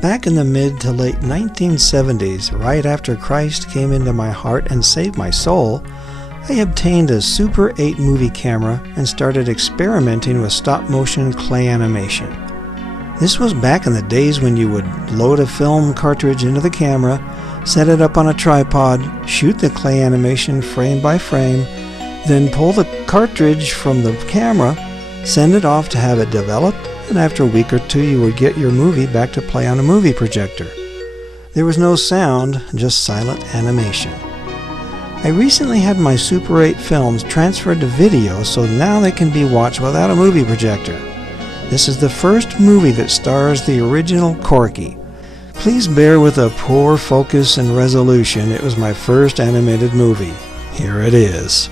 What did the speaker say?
Back in the mid to late 1970s, right after Christ came into my heart and saved my soul, I obtained a Super 8 movie camera and started experimenting with stop-motion clay animation. This was back in the days when you would load a film cartridge into the camera, set it up on a tripod, shoot the clay animation frame by frame, then pull the cartridge from the camera, send it off to have it developed, and after a week or two you would get your movie back to play on a movie projector. There was no sound, just silent animation. I recently had my Super 8 films transferred to video, so now they can be watched without a movie projector. This is the first movie that stars the original Korki. Please bear with a poor focus and resolution. It was my first animated movie. Here it is.